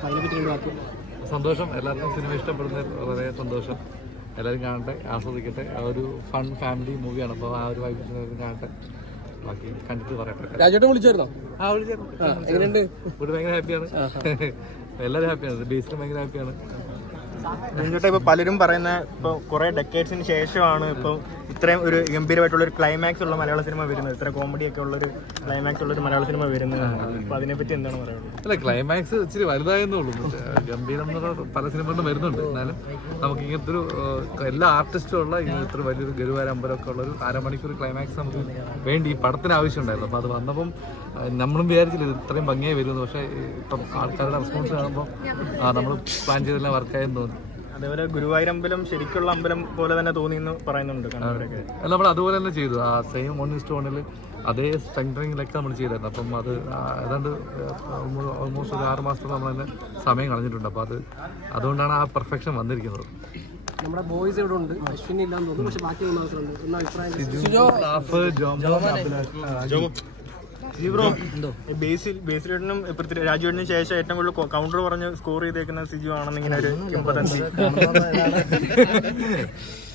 അപ്പോൾ അതിനെപ്പറ്റി രണ്ട് വാക്ക്? സന്തോഷം. എല്ലാവർക്കും സിനിമ ഇഷ്ടപ്പെടുന്നതിൽ വളരെ സന്തോഷം. എല്ലാവരും കാണട്ടെ ആസ്വദിക്കട്ടെ. ആ ഒരു ഫൺ ഫാമിലി മൂവിയാണ് അപ്പോൾ ആ ഒരു വൈബ് കാണട്ടെ. ബാക്കി കണ്ടിട്ട് പറയട്ടെ. രാജേട്ടൻ വിളിച്ചായിരുന്നോ? ആ വിളിച്ചായിരുന്നു എങ്ങനെയുണ്ട്? ഇവിടെ ഭയങ്കര ഹാപ്പിയാണ് എല്ലാവരും ഹാപ്പിയാണ് ബേസിലും ഭയങ്കര ഹാപ്പിയാണ് ചേട്ടാ ഇപ്പൊ പലരും പറയുന്ന ഇപ്പൊ കുറെ ഡെക്കേഡ്സിന് ശേഷമാണ് ഇപ്പൊ ഇത്രയും ഒരു ഗംഭീരമായിട്ടുള്ള ഒരു ക്ലൈമാക്സ് ഉള്ള മലയാള സിനിമ വരുന്നത്. ഇത്ര കോമഡി ഒക്കെ ഉള്ള ഒരു ക്ലൈമാക്സ് ഉള്ള ഒരു മലയാള സിനിമ വരുന്നത്. അപ്പൊ അതിനെപ്പറ്റി എന്താണ് പറയുന്നത്? അല്ല ക്ലൈമാക്സ് ഇച്ചിരി വലുതായെന്നേ ഗംഭീരം എന്നുള്ള പല സിനിമകളിലും വരുന്നുണ്ട്. എന്നാലും നമുക്ക് ഇങ്ങനത്തെ ഒരു എല്ലാ ആർട്ടിസ്റ്റും ഉള്ള ഇത്ര വലിയൊരു ഗരുവാര അമ്പലമൊക്കെ ഉള്ള ഒരു അരമണിക്കൂർ ക്ലൈമാക്സ് നമുക്ക് വേണ്ടി ഈ പടത്തിന് ആവശ്യമുണ്ടായിരുന്നു. അപ്പോൾ അത് വന്നപ്പം നമ്മളും വിചാരിച്ചില്ല ഇത്രയും ഭംഗിയായി വരുന്നു പക്ഷേ ഇപ്പം ആൾക്കാരുടെ റെസ്പോൺസ് കാണുമ്പോൾ നമ്മൾ പ്ലാൻ ചെയ്തെല്ലാം വർക്കായെന്ന് തോന്നി. അതേപോലെ ഗുരുവായൂരമ്പലം ശരിക്കുള്ള അമ്പലം പോലെ തന്നെ തോന്നി എന്ന് പറയുന്നുണ്ട് കണ്ടവരൊക്കെ അല്ല നമ്മൾ അതുപോലെ തന്നെ ചെയ്തു. ആ സെയിം വൺ ഇസ്റ്റ് വണ്ണിൽ അതേ സ്ട്രെങ്തനിങ്ങിലൊക്കെ നമ്മൾ ചെയ്തായിരുന്നു. അപ്പം അത് ഏതാണ്ട് ഓൾമോസ്റ്റ് ഒരു ആറ് മാസത്തോളം നമ്മൾ തന്നെ സമയം കളഞ്ഞിട്ടുണ്ട്. അപ്പോൾ അത് അതുകൊണ്ടാണ് ആ പെർഫെക്ഷൻ വന്നിരിക്കുന്നത്. നമ്മുടെ ബോയ്സ് ഇവിടെ ഉണ്ട്. അശ്വിനി ഇല്ലാന്ന് തോന്നുന്നു. പക്ഷെ ബാക്കി മൂന്ന് ഉണ്ട് ഒന്ന് അഭിപ്രായം. ബ്രോ ബേസിൽ ബേസിലേട്ടനും രാജുവേട്ടനും ശേഷം ഏറ്റവും കൂടുതൽ കൗണ്ടർ പറഞ്ഞ് സ്കോർ ചെയ്തേക്കുന്ന സിജു ആണെന്നിങ്ങനെ ഒരു കിംബദന്തി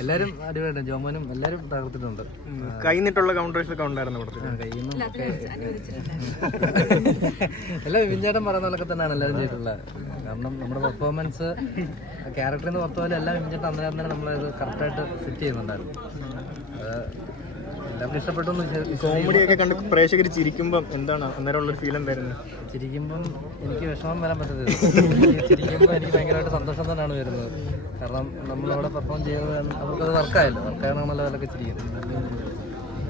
എല്ലാരും അടിപൊളിയായിട്ട് ജോമോനും എല്ലാരും തകർത്തിട്ടുണ്ട്. കൈന്നിട്ടുള്ള കൗണ്ടേഴ്സ് കൗണ്ടായിരുന്നു ഉണ്ടായിരുന്നു ഇവിടുത്തെ എല്ലാം വിൻചേട്ടൻ പറയുന്ന പോലൊക്കെ തന്നെയാണ് എല്ലാവരും ചെയ്തിട്ടുള്ളത് കാരണം നമ്മുടെ പെർഫോമൻസ് ക്യാരക്ടറിന് പുറത്തു പോലെ എല്ലാം വിൻചേട്ടൻ അന്നേരം തന്നെ നമ്മളത് കറക്റ്റായിട്ട് സെറ്റ് ചെയ്യുന്നുണ്ടായിരുന്നു. അത് എല്ലാവർക്കും ഇഷ്ടപ്പെട്ടു എന്ന് കോമഡി ഒക്കെ കണ്ട് പ്രേക്ഷകർ ചിരിക്കുമ്പോൾ എന്താണ് അന്നേരം ഒരു ഫീൽ എന്തായിരുന്നു ചിരിക്കുമ്പം എനിക്ക് വിഷമം വരാൻ പറ്റത്തില്ല. ചിരിക്കുമ്പോൾ എനിക്ക് ഭയങ്കരമായിട്ട് സന്തോഷം തന്നെയാണ് വരുന്നത്. കാരണം നമ്മൾ നമ്മളവിടെ പെർഫോം ചെയ്തത് അവർക്കത് വർക്കായല്ലോ വർക്കായതാണല്ലോ അവരൊക്കെ ചിരിക്കുന്നത്.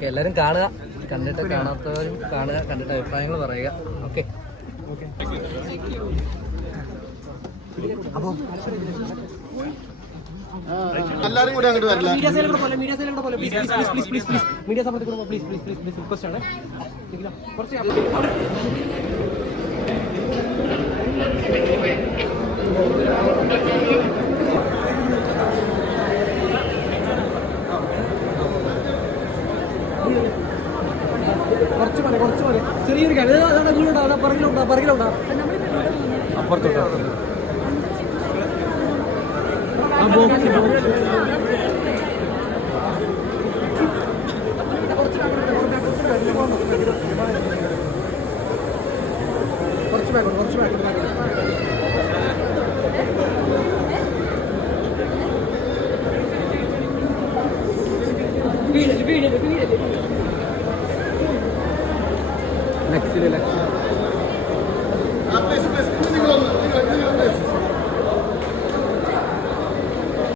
എല്ലാവരും കാണുക. കണ്ടിട്ട് കാണാത്തവരും കാണുക. കണ്ടിട്ട് അഭിപ്രായങ്ങൾ പറയുക. ഓക്കെ. എല്ലാരും കൂടി അങ്ങോട്ട് please please please please please please please കുറച്ച് കുറച്ച് മതി കുറച്ച് മതി ചെറിയൊരു കാര്യം പറകിലുണ്ടാ പറകിലുണ്ടാ അപ്പുറത്തോട്ടാ ആ ബോക്സ് കുറച്ച് ബാക്കോട്ട് കുറച്ച് ബാക്കോട്ട് വീടല്ലേ വീടല്ലേ വീടല്ലേ നെക്സ്റ്റ്